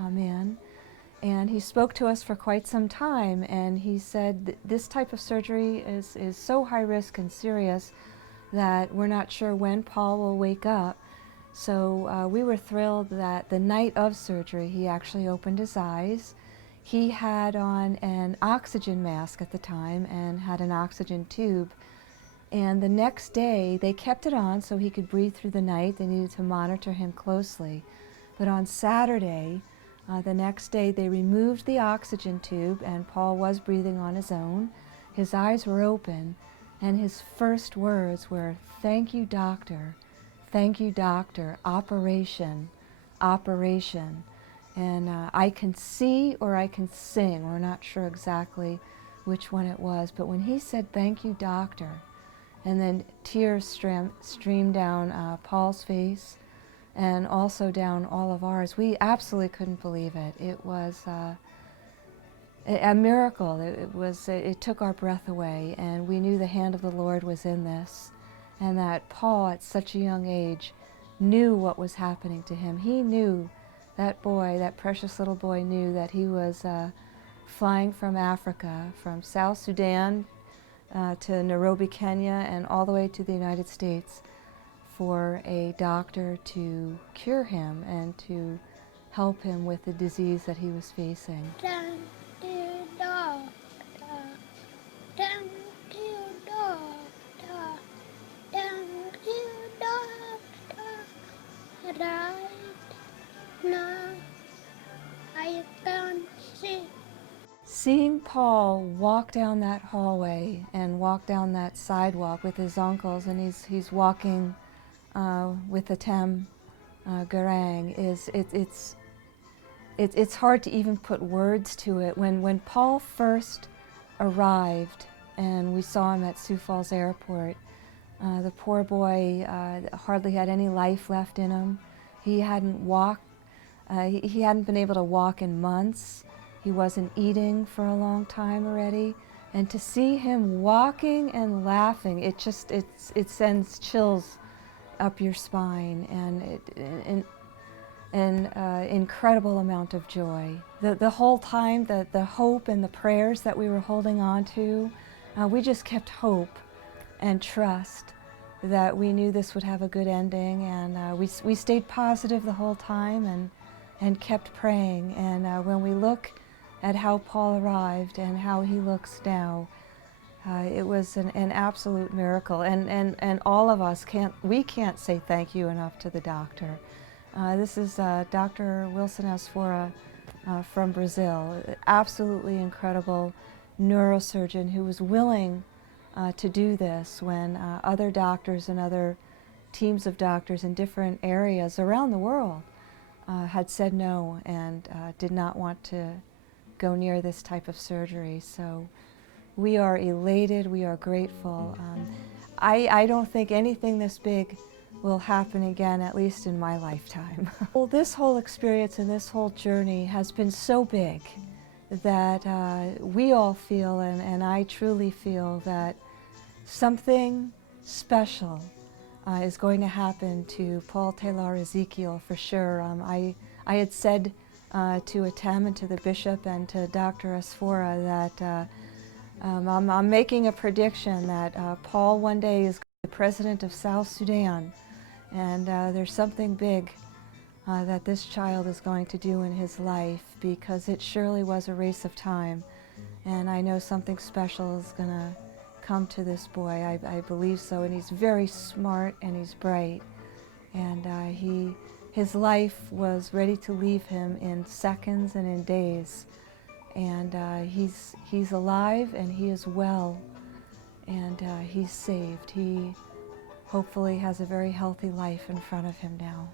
come in. And he spoke to us for quite some time, and he said this type of surgery is so high risk and serious that we're not sure when Paul will wake up. So we were thrilled that the night of surgery he actually opened his eyes. He had on an oxygen mask at the time and had an oxygen tube. And the next day they kept it on so he could breathe through the night. They needed to monitor him closely. But on Saturday, the next day, they removed the oxygen tube, and Paul was breathing on his own. His eyes were open, and his first words were, "Thank you, doctor. Thank you, doctor. Operation. Operation." And I can see or I can sing. We're not sure exactly which one it was, but when he said, "Thank you, doctor," and then tears streamed down Paul's face, and also down all of ours. We absolutely couldn't believe it. It was a miracle. It took our breath away, and we knew the hand of the Lord was in this, and that Paul, at such a young age, knew what was happening to him. He knew, that boy, that precious little boy, knew that he was flying from Africa, from South Sudan to Nairobi, Kenya, and all the way to the United States, for a doctor to cure him and to help him with the disease that he was facing. Thank you, doctor. Thank you, doctor. Thank you, doctor. Right now, I can see. Seeing Paul walk down that hallway and walk down that sidewalk with his uncles, and he's walking with Atem Garang, it's hard to even put words to it. When Paul first arrived and we saw him at Sioux Falls Airport, the poor boy hardly had any life left in him. He hadn't walked. He hadn't been able to walk in months. He wasn't eating for a long time already. And to see him walking and laughing, it sends chills up your spine, and an incredible amount of joy. The whole time, the hope and the prayers that we were holding on to, we just kept hope and trust that we knew this would have a good ending, and we stayed positive the whole time and kept praying. And when we look at how Paul arrived and how he looks now, it was an absolute miracle, and all of us can't say thank you enough to the doctor. This is Dr. Wilson Asfora from Brazil, absolutely incredible neurosurgeon who was willing to do this when other doctors and other teams of doctors in different areas around the world had said no and did not want to go near this type of surgery. So we are elated, we are grateful. I don't think anything this big will happen again, at least in my lifetime. Well, this whole experience and this whole journey has been so big that we all feel, and I truly feel, that something special is going to happen to Paul Telaar Ezekiel for sure. I had said to Atem and to the bishop and to Dr. Asfora that I'm making a prediction that Paul one day is the president of South Sudan, and there's something big that this child is going to do in his life, because it surely was a race of time, and I know something special is going to come to this boy. I believe so, and he's very smart and he's bright, and his life was ready to leave him in seconds and in days. And he's alive, and he is well, and he's saved. He hopefully has a very healthy life in front of him now.